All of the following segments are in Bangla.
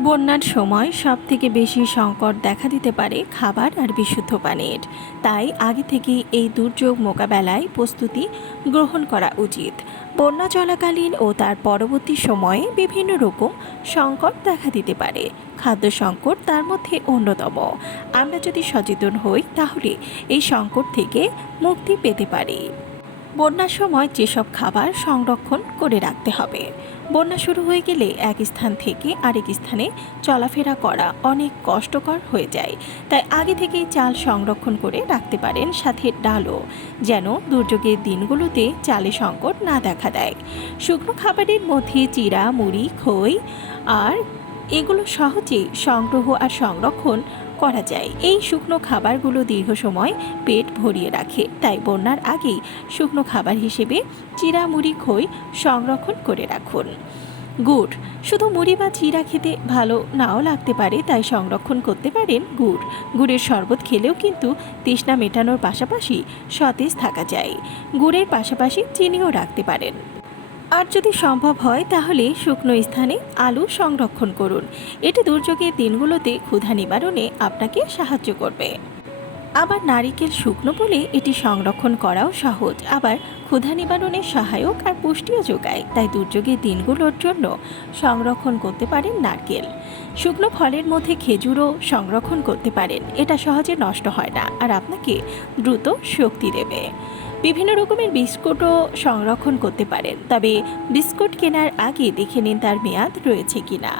বন্যার সময় সব থেকে বেশি সংকট দেখা দিতে পারে খাবার আর বিশুদ্ধ পানির। তাই আগে থেকেই এই দুর্যোগ মোকাবেলায় প্রস্তুতি গ্রহণ করা উচিত। বন্যা চলাকালীন ও তার পরবর্তী সময়ে বিভিন্ন রকম সংকট দেখা দিতে পারে। খাদ্য সংকট তার মধ্যে অন্যতম। আমরা যদি সচেতন হই, তাহলে এই সংকট থেকে মুক্তি পেতে পারি। বন্যার সময় যেসব খাবার সংরক্ষণ করে রাখতে হবে। বন্যা শুরু হয়ে গেলে এক স্থান থেকে আরেক স্থানে চলাফেরা করা অনেক কষ্টকর হয়ে যায়। তাই আগে থেকেই চাল সংরক্ষণ করে রাখতে পারেন সাথে ডালও, যেন দুর্যোগের দিনগুলোতে চালে সংকট না দেখা দেয়। শুকনো খাবারের মধ্যে চিরা মুড়ি, খই আর এগুলো সহজেই সংগ্রহ আর সংরক্ষণ করা যায়। এই শুকনো খাবারগুলো দীর্ঘ সময় পেট ভরিয়ে রাখে। তাই বন্যার আগেই শুকনো খাবার হিসেবে চিরা মুড়ি খই সংরক্ষণ করে রাখুন। গুড়। শুধু মুড়ি বা চিরা খেতে ভালো নাও লাগতে পারে, তাই সংরক্ষণ করতে পারেন গুড়। গুড়ের শরবত খেলেও কিন্তু তৃষ্ণা মেটানোর পাশাপাশি সতেজ থাকা যায়। গুড়ের পাশাপাশি চিনিও রাখতে পারেন। আর যদি সম্ভব হয়, তাহলে শুকনো স্থানে আলু সংরক্ষণ করুন। এটি দুর্যোগের দিনগুলোতে ক্ষুধা নিবারণে আপনাকে সাহায্য করবে। আবার নারিকেল শুকনো বলে এটি সংরক্ষণ করাও সহজ। আবার ক্ষুধা নিবারণে সহায়ক আর পুষ্টিও যোগায়। তাই দুর্যোগের দিনগুলোর জন্য সংরক্ষণ করতে পারেন নারকেল। শুকনো ফলের মধ্যে খেজুরও সংরক্ষণ করতে পারেন। এটা সহজে নষ্ট হয় না আর আপনাকে দ্রুত শক্তি দেবে। বিভিন্ন রকমের বিস্কুটও সংরক্ষণ করতে পারেন, তবে বিস্কুট কেনার আগে দেখে নিন তার মেয়াদ রয়েছে কিনা।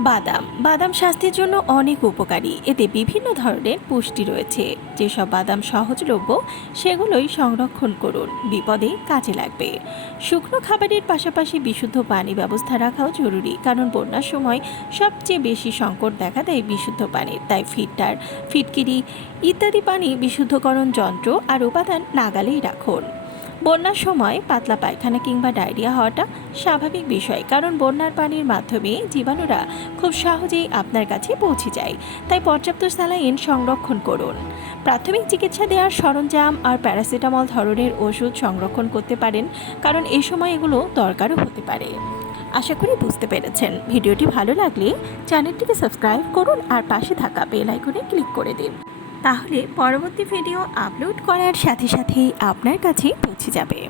বাদাম। বাদাম স্বাস্থ্যের জন্য অনেক উপকারী। এতে বিভিন্ন ধরনের পুষ্টি রয়েছে। যেসব বাদাম সহজলভ্য, সেগুলোই সংরক্ষণ করুন। বিপদে কাজে লাগবে। শুকনো খাবারের পাশাপাশি বিশুদ্ধ পানি ব্যবস্থা রাখাও জরুরি। কারণ বন্যার সময় সবচেয়ে বেশি সংকট দেখা দেয় বিশুদ্ধ পানির তাই ফিল্টার, ফিটকিরি ইত্যাদি পানি বিশুদ্ধকরণ যন্ত্র আর উপাদান নাগালেই রাখুন। বন্যার সময় পাতলা পায়খানা কিংবা ডায়রিয়া হওয়াটা স্বাভাবিক বিষয়, কারণ বন্যার পানির মাধ্যমে জীবাণুরা খুব সহজেই আপনার কাছে পৌঁছে যায়। তাই পর্যাপ্ত স্যালাইন সংরক্ষণ করুন। প্রাথমিক চিকিৎসা দেওয়ার সরঞ্জাম আর প্যারাসিটামল ধরনের ওষুধ সংরক্ষণ করতে পারেন, কারণ এই সময় এগুলো দরকারও হতে পারে। আশা করি বুঝতে পেরেছেন। ভিডিওটি ভালো লাগলে চ্যানেলটিকে সাবস্ক্রাইব করুন আর পাশে থাকা বেল আইকনে ক্লিক করে দিন। তাহলে পরবর্তী ভিডিও আপলোড করার সাথে সাথেই আপনার কাছে পৌঁছে যাবে।